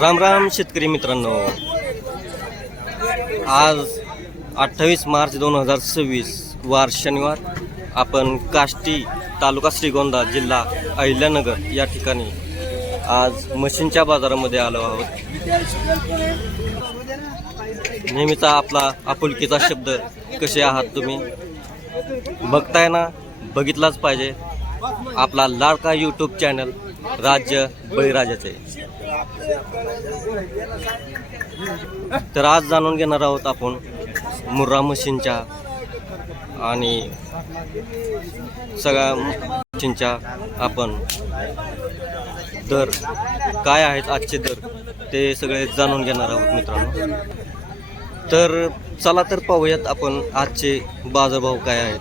राम राम शेतकरी मित्रांनो, आज 28 मार्च 2026 वार शनिवार. आपण काष्टी तालुका श्रीगोंदा जिल्हा अहिल्यानगर या ठिकाणी आज म्हशींच्या बाजारामध्ये आलो आहोत. नेहमीचा आपला आपुलकीचा शब्द, कसे आहात तुम्ही? बघताय ना, बघितलाच पाहिजे. आपला लाडका यूट्यूब चॅनल राज्य बळीराजाचे. तर आज जाणून घेणार आहोत आपण मुर्रा म्हशींच्या आणि सगळ्या म्हशींच्या आपण दर काय आहेत, आजचे दर ते सगळे जाणून घेणार आहोत मित्रांनो. तर चला तर पाहूयात आपण आजचे बाजारभाव काय आहेत.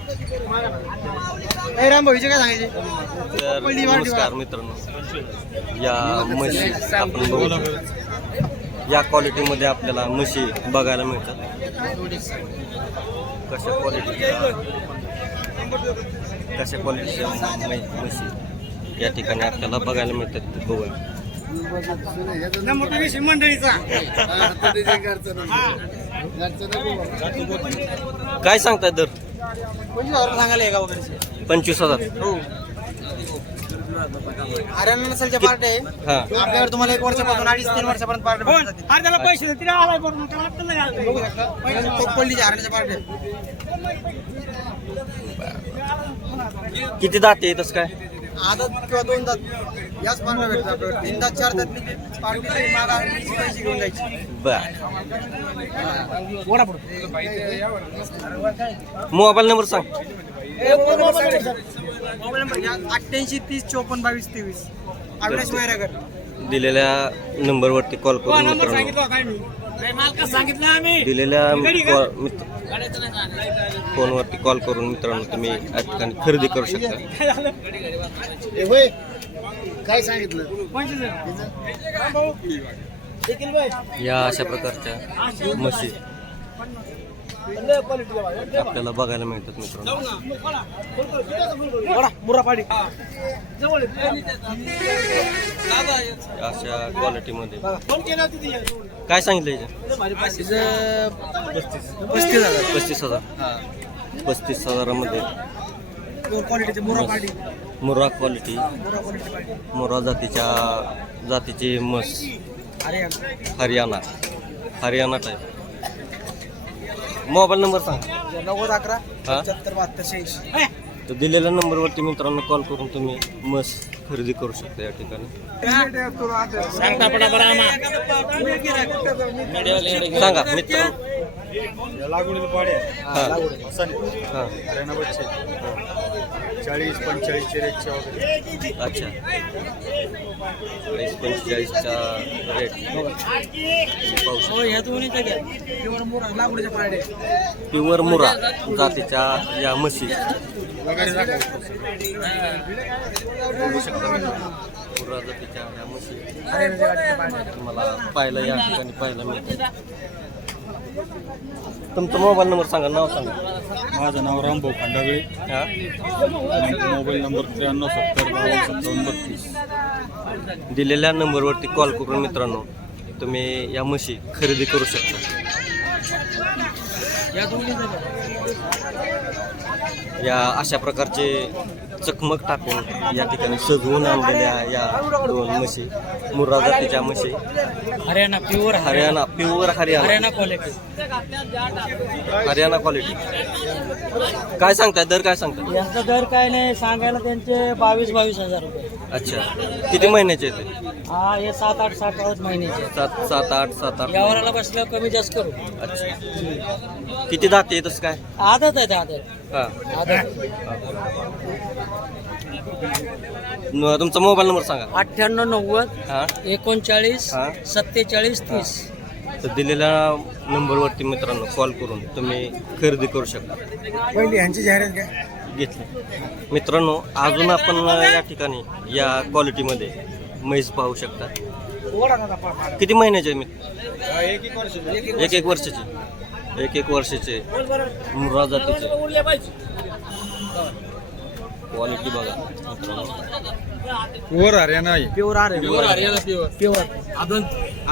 तर नमस्कार मित्रांनो, या म्हशी आपण बघू या क्वालिटीमध्ये आपल्याला म्हशी बघायला मिळतात. कशा क्वालिटीच्या म्हशी या ठिकाणी आपल्याला बघायला मिळतात ते बघूया. काय सांगताय दर? 25,000. हरियाणा नसलचे पार्ट आहे. आपल्यावर तुम्हाला 1 वर्षापासून 2.5-3 वर्षापर्यंत पार्ट भेटून जातील. पल्लीचे हरियाणाचे पार्ट आहे. किती दाते येतच काय? आदत किंवा 2 दात याच पार्ट भेटतात. 3 दात 4 दात पार्टी मागा पैसे घेऊन जायची. मोबाईल नंबर सांग. Mobile number 88 30 54 22 23. अविनाश वैरागर. दिलेल्या नंबरवरती कॉल करून मित्रांनो, दिलेल्या फोनवरती कॉल करून मित्रांनो तुम्ही या ठिकाणी खरेदी करू शकता. काय सांगितलं? या अशा प्रकारच्या म्हशी आपल्याला बघायला मिळतात मित्रांनो. अशा क्वालिटीमध्ये काय सांगितलं याचं? 35,000 मध्ये मुर्रा क्वालिटी, मुर्रा जातीची म्हस, हरियाणा टाईप. मोबाईल नंबर सांग. 9011 75 72 86. तर दिलेल्या नंबरवरती मित्रांनो कॉल करून तुम्ही म्हस खरेदी करू शकता या ठिकाणी. सांगा मित्रांनो. हरियाणा बच्चे 40-45 रेटच्या वगैरे. अच्छा, 40-45चा रेट प्युअर मुरा जातीच्या या म्हशी बघू शकता. मुरा जातीच्या या म्हशी तुम्हाला पाहायला या ठिकाणी पाहायला मिळते. तुमचा मोबाईल नंबर सांगा, नाव सांगा. माझं नाव रामभाऊ खंडागळे. मोबाईल नंबर 9370 दिलेल्या नंबरवरती कॉल करून मित्रांनो तुम्ही या म्हशी खरेदी करू शकता. या अशा प्रकारचे चकमक टाकून या ठिकाणी सजवून आणलेल्या या 2 म्हशी मुर्रा जातीच्या म्हशी. हरियाणा क्वालिटी. काय सांगताय दर? काय सांगताय? यांचा दर काय नाही सांगायला, त्यांचे 22,000 रुपये. अच्छा, किती महिन्याचे ते? हा, हे 7-8 महिन्याचे. 7-8 यावराला बसल्यावर कमी जास्त करू. अच्छा, किती दाते येतच काय? आदत आहे. हा, तुमचा मोबाईल नंबर सांगा. 98 हा 39 हा. 47 30. तर दिलेल्या नंबरवरती मित्रांनो कॉल करून तुम्ही खरेदी करू शकता. पहिली ह्यांची जाहिरात काय घेतली मित्रांनो. अजून आपण या ठिकाणी या क्वालिटीमध्ये म्हैस पाहू शकता. किती महिन्याचे मित्र? 1 वर्षाचे. 1 वर्षाचे मुर्रा जातीचे क्वालिटी बघा मित्रांनो. वर हरियाणा आहे. प्युअर प्युअर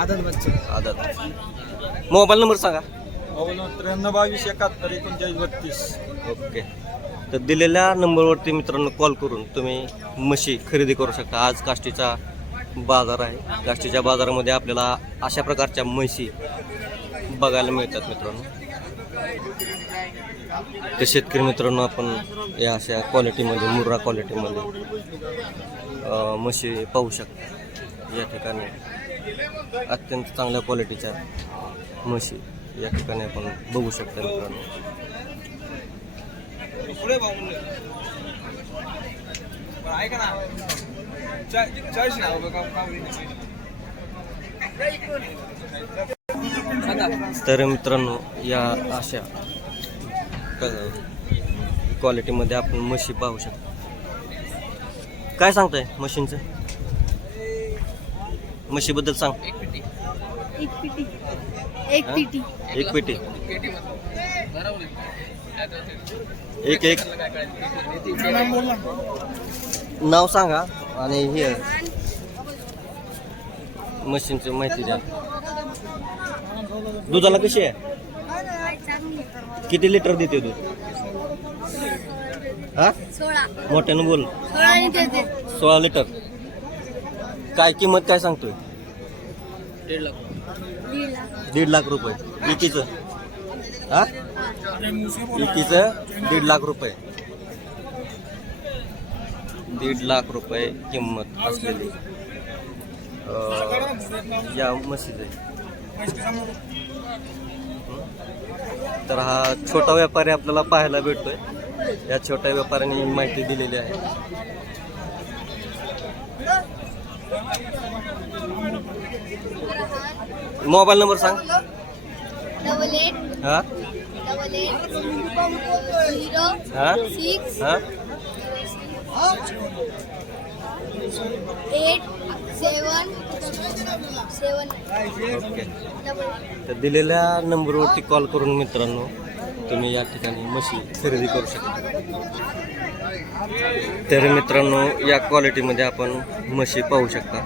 आदत बच्चे. आदत. मोबाईल नंबर सांगा. 9322713932. ओके. तर दिलेल्या नंबरवरती मित्रांनो कॉल करून तुम्ही म्हशी खरेदी करू शकता. आज काष्टीचा बाजार आहे. काष्टीच्या बाजारामध्ये आपल्याला अशा प्रकारच्या म्हशी बघायला मिळतात मित्रांनो. तर शेतकरी मित्रांनो आपण या अशा क्वालिटीमध्ये मुर्रा क्वालिटीमध्ये म्हशी पाहू शकता. या ठिकाणी अत्यंत चांगल्या क्वालिटीच्या म्हशी या ठिकाणी आपण बघू शकता मित्रांनो. तर मित्रांनो या अशा क्वालिटीमध्ये आपण म्हशी पाहू शकतो. काय सांगताय म्हशींचं? म्हशीबद्दल सांग. एक पेटी एक पेटी एक नाव सांगा आणि हे म्हशींची माहिती द्या. दुधाला कशी आहे? किती लिटर देते दूध? हा 16 मोठ्यानं बोल. 16 लिटर. काय किंमत काय सांगतोय? 1.5 लाख रुपये. एकीचं हा एकीचं 1.5 लाख रुपये. 1.5 लाख रुपये किंमत असलेली या म्हशीचं. तर हा छोटा व्यापारी आपल्याला पाहायला भेटतोय. या छोट्या व्यापाऱ्यांनी माहिती दिलेली आहे. मोबाईल नंबर सांग. 88 हा 88 हा 06 हा 8 7 7 ओके. तर दिलेल्या नंबरवरती कॉल करून मित्रांनो तुम्ही या ठिकाणी म्हशी खरेदी करू शकता. तर मित्रांनो या क्वालिटीमध्ये आपण म्हशी पाहू शकता.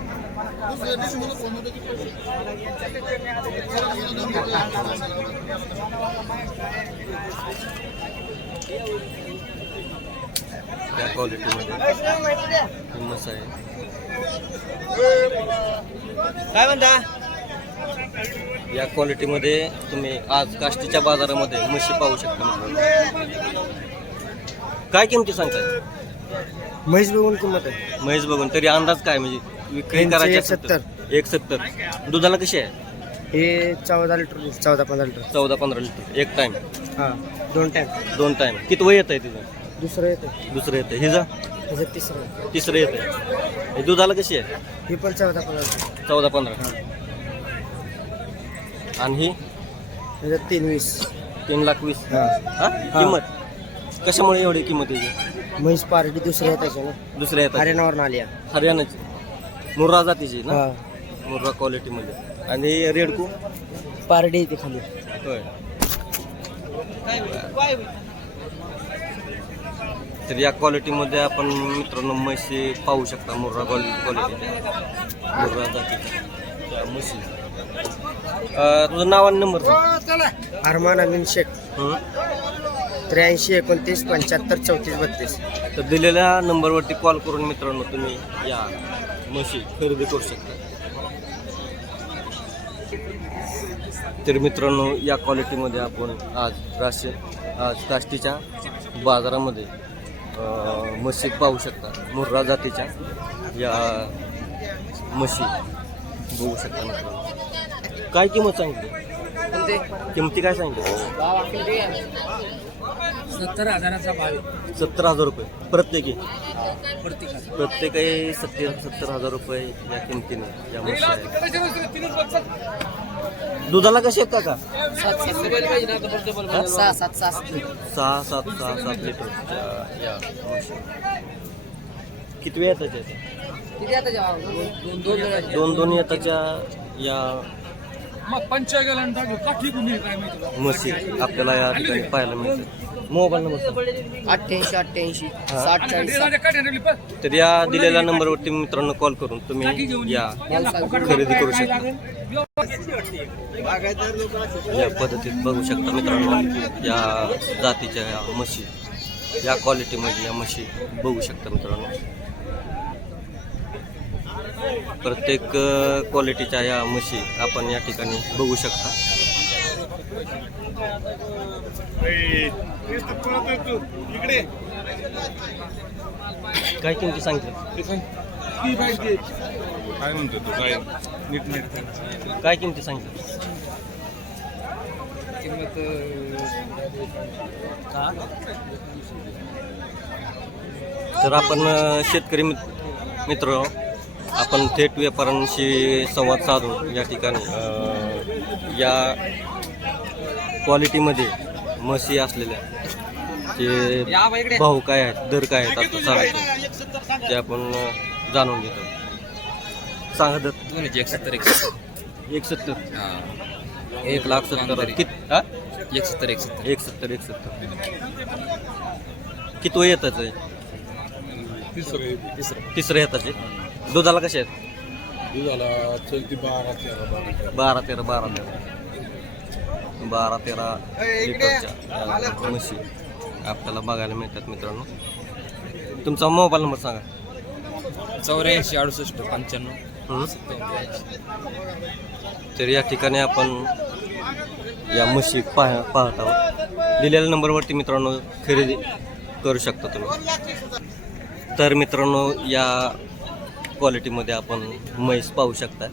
त्या क्वालिटीमध्ये म्हस आहे. काय म्हणता? या क्वालिटीमध्ये तुम्ही आज काष्टीच्या बाजारामध्ये म्हशी पाहू शकता मित्रांनो. काय किमती सांगताय? म्हैस बघून किंमत आहे. म्हैस बघून तरी अंदाज काय म्हणजे विक्री यांचे करायची 1.70. 1.70. दुधाला कशी आहे? हे 14 लिटर 14-15 लिटर. 14-15 लिटर एक टाइम. हा 2 टाइम. 2 टाइम. किती वय येत आहे तिथं? दुसरं येतं. दुसरं येतं. हिजा त्याचं तिसरं. तिसरं येतं. हे दुधाला कशी आहे? हे पण 14-15. 14-15. आणि ही त्याच्यात 3-20. 3,20,000. हा हा किंमत कशामुळे एवढी किंमत आहे? म्हैस पार्टी दुसऱ्या येताचे ना. दुसऱ्या येतात. हरियाणावर आली आहे. हरियाणाची मुर्रा जातीची ना. हा मुर्रा क्वालिटीमध्ये. आणि रेडकू पारडी येते खाली. होय. तर या क्वालिटीमध्ये आपण मित्रांनो म्हशी पाहू शकता. मुर्रा क्वालिटीच्या मुर्रा जातीच्या त्या म्हशी. तुझं नाव आणि नंबर सांग. अरमान अमीन शेख. 83 29 75 34 32. तर दिलेल्या नंबरवरती कॉल करून मित्रांनो तुम्ही या म्हशी खरेदी करू शकता. तर मित्रांनो या क्वालिटीमध्ये आपण आज काष्टीच्या बाजारामध्ये म्हशी पाहू शकता. मुर्रा जातीच्या या म्हशी बघू शकता मित्रांनो. काय किंमत सांगितली? किमती काय सांगितली? 70,000चा भाव. 70,000 रुपये प्रत्येकी. प्रत्येकी 70,000 रुपये या किमतीने या म्हशी आहेत. दुधाला कसे आहेत काका? 6-7 लिटरच्या या म्हशी. किती वेळ येतात त्याच्या? 2 येताच्या या म्हशी आपल्याला या ठिकाणी पाहायला मिळतात. मोबाईल नंबर सांगा. 88 हा. 60 40 तर या दिलेल्या नंबरवरती मित्रांनो कॉल करून तुम्ही या खरेदी करू शकता. या पद्धतीत बघू शकता मित्रांनो, या जातीच्या या म्हशी, या क्वालिटीमध्ये या म्हशी बघू शकता मित्रांनो. प्रत्येक क्वालिटीच्या या म्हशी आपण या ठिकाणी बघू शकता. काय किमती सांगितलं? काय म्हणतो तू? काय नीट नीट काय किमती सांगितलं? तर आपण शेतकरी मित्र, आपण थेट व्यापाऱ्यांशी संवाद साधून या ठिकाणी या क्वालिटीमध्ये म्हशी असलेल्या ते भाव काय आहेत, दर काय आहेत आता चालायचे ते आपण जाणून घेतो. सांगा दर. 170 170 1,70,000 किती? हा 170 170 किती वय येताच आहे? तिसरं येताचे. दुधाला कसे आहेत? दुधाला चलती 12-13 लिटरच्या म्हशी आपल्याला बघायला मिळतात मित्रांनो. तुमचा मोबाईल नंबर सांगा. 84 68 95. तर या ठिकाणी आपण या म्हशी पाहत आहोत. दिलेल्या नंबरवरती मित्रांनो खरेदी करू शकता तुम्ही. तर मित्रांनो या क्वालिटीमध्ये आपण म्हैस पाहू शकता.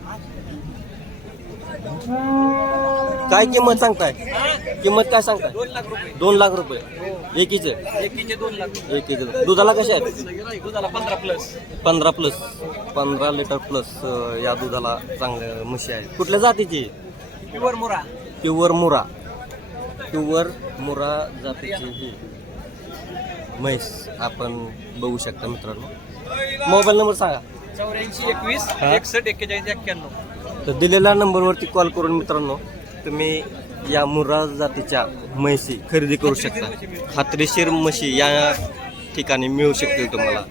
काय किंमत सांगताय? किंमत काय सांगताय? 2 लाख रुपये एकीचे. 2 दुधाला कसे आहेत? दुधाला 15+. 15 लिटर प्लस या दुधाला चांगल्या म्हशी आहेत. कुठल्या जातीची? प्युअर मुरा. प्युअर मुरा जातीची ही म्हैस आपण बघू शकता मित्रांनो. मोबाईल नंबर सांगा. 84 21 हा. 61 41 91. तर दिलेल्या नंबरवरती कॉल करून मित्रांनो तुम्ही या मुर्रा जातीच्या म्हैसी खरेदी करू शकता. खात्रीशीर म्हशी या ठिकाणी मिळू शकतील तुम्हाला.